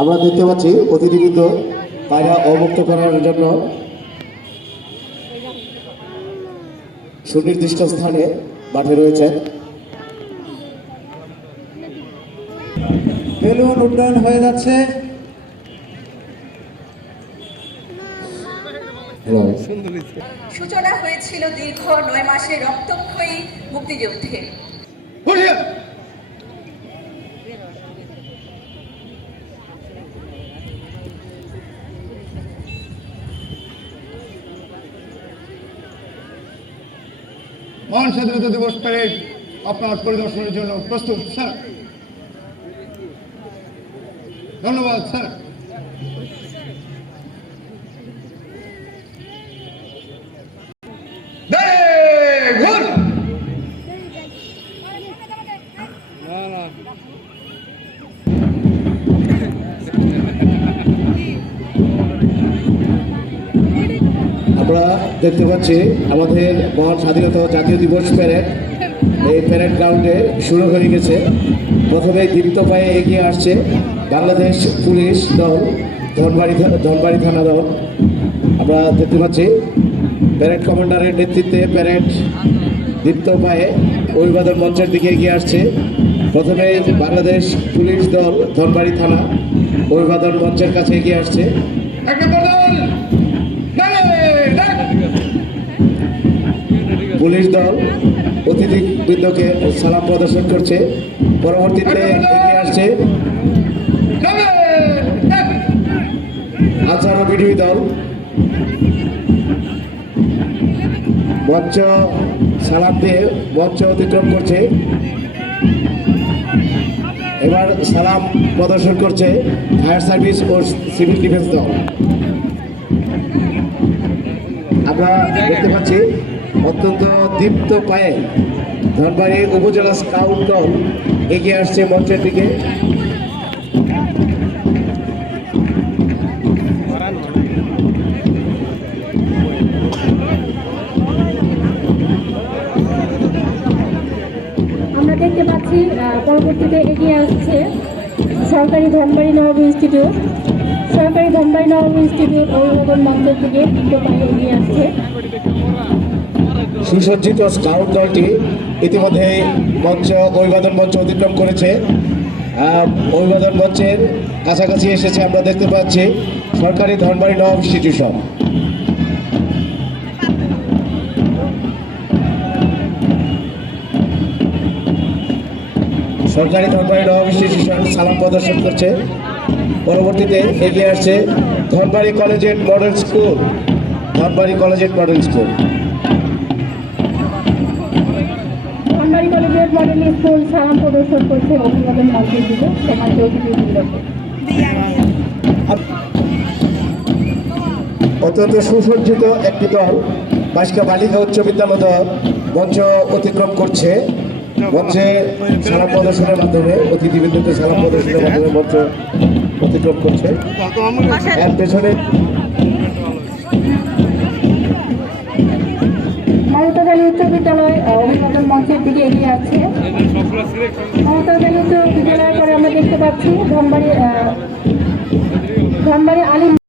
আমরা দেখতে পাচ্ছি অতিথিবৃন্দ পায়রা অবমুক্ত করার জন্য সুনির্দিষ্ট স্থানে মাঠে রয়েছে। বেলুন উড্ডয়ন হয়ে যাচ্ছে। সূচনা হয়েছিল দীর্ঘ 9 মাসের রক্তক্ষয়ী মুক্তিযুদ্ধে। মহান স্বাধীনতা দিবস প্যারেড আপনার পরিদর্শনের জন্য প্রস্তুত স্যার। ধন্যবাদ স্যার। আমরা দেখতে পাচ্ছি আমাদের মহান স্বাধীনতা জাতীয় দিবস প্যারেড এই প্যারেড গ্রাউন্ডে শুরু হয়ে গেছে। প্রথমে দীপ্ত পায়ে এগিয়ে আসছে বাংলাদেশ পুলিশ দল, ধনবাড়ি থানা দল। আমরা দেখতে পাচ্ছি প্যারেড কমান্ডারের নেতৃত্বে প্যারেড দীপ্ত পায়ে অভিবাদন মঞ্চের দিকে এগিয়ে আসছে। প্রথমে বাংলাদেশ পুলিশ দল ধনবাড়ি থানা অভিবাদন মঞ্চের কাছে এগিয়ে আসছে। পুলিশ দল অতিথিবৃন্দকে সালাম প্রদর্শন করছে। পরবর্তীতে এগিয়ে আসছে আনসার ও বিডিবি দল। মঞ্চ সালাম দিয়ে মঞ্চ অতিক্রম করছে। এবার সালাম প্রদর্শন করছে ফায়ার সার্ভিস ও সিভিল ডিফেন্স দল। আমরা দেখতে পাচ্ছি অত্যন্ত দীপ্ত পায়ে ধনবাড়ি উপজেলা স্কাউট দল এগিয়ে আসছে মঞ্চের দিকে। আমরা দেখতে পাচ্ছি পরবর্তীতে এগিয়ে আসছে সরকারি ধনবাড়ি নবাব ইনস্টিটিউট। সরকারি ধনবাড়ি নবাব ইনস্টিটিউট অভিবাদন মঞ্চের দিকে দীপ্ত পায়ে এগিয়ে আসছে। সুসজ্জিত স্কাউট দলটি ইতিমধ্যে অভিবাদন মঞ্চ অতিক্রম করেছে। অভিবাদন মঞ্চের কাছাকাছি এসেছে। আমরা দেখতে পাচ্ছি সরকারি ধনবাড়ি নবাব ইনস্টিটিউশন। সরকারি ধনবাড়ি নবাব ইনস্টিটিউশন সালাম প্রদর্শন করছে। পরবর্তীতে এগিয়ে আসছে Dhanbari collegiate model school. Dhanbari collegiate model school model school সালাম প্রদর্শন করছে অভিবাদন মঞ্চের দিকে সমাজে অতিথিবৃন্দকে। অত্যন্ত সুসজ্জিত একটি দল বাসকা বালিকা উচ্চ বিদ্যালয় দল মঞ্চ অতিক্রম করছে। মঞ্চে সালাম প্রদর্শনের মাধ্যমে অতিথিবৃন্দকে সালাম প্রদর্শনের মাধ্যমে মঞ্চ অতিক্রম করছে। এর পেছনে মমতা গালী উচ্চ বিদ্যালয় অভিবাদন মঞ্চের দিকে এগিয়ে আসছে। মমতা গালী উচ্চ বিদ্যালয়ের পরে আমরা দেখতে পাচ্ছি ধনবাড়ি আলিম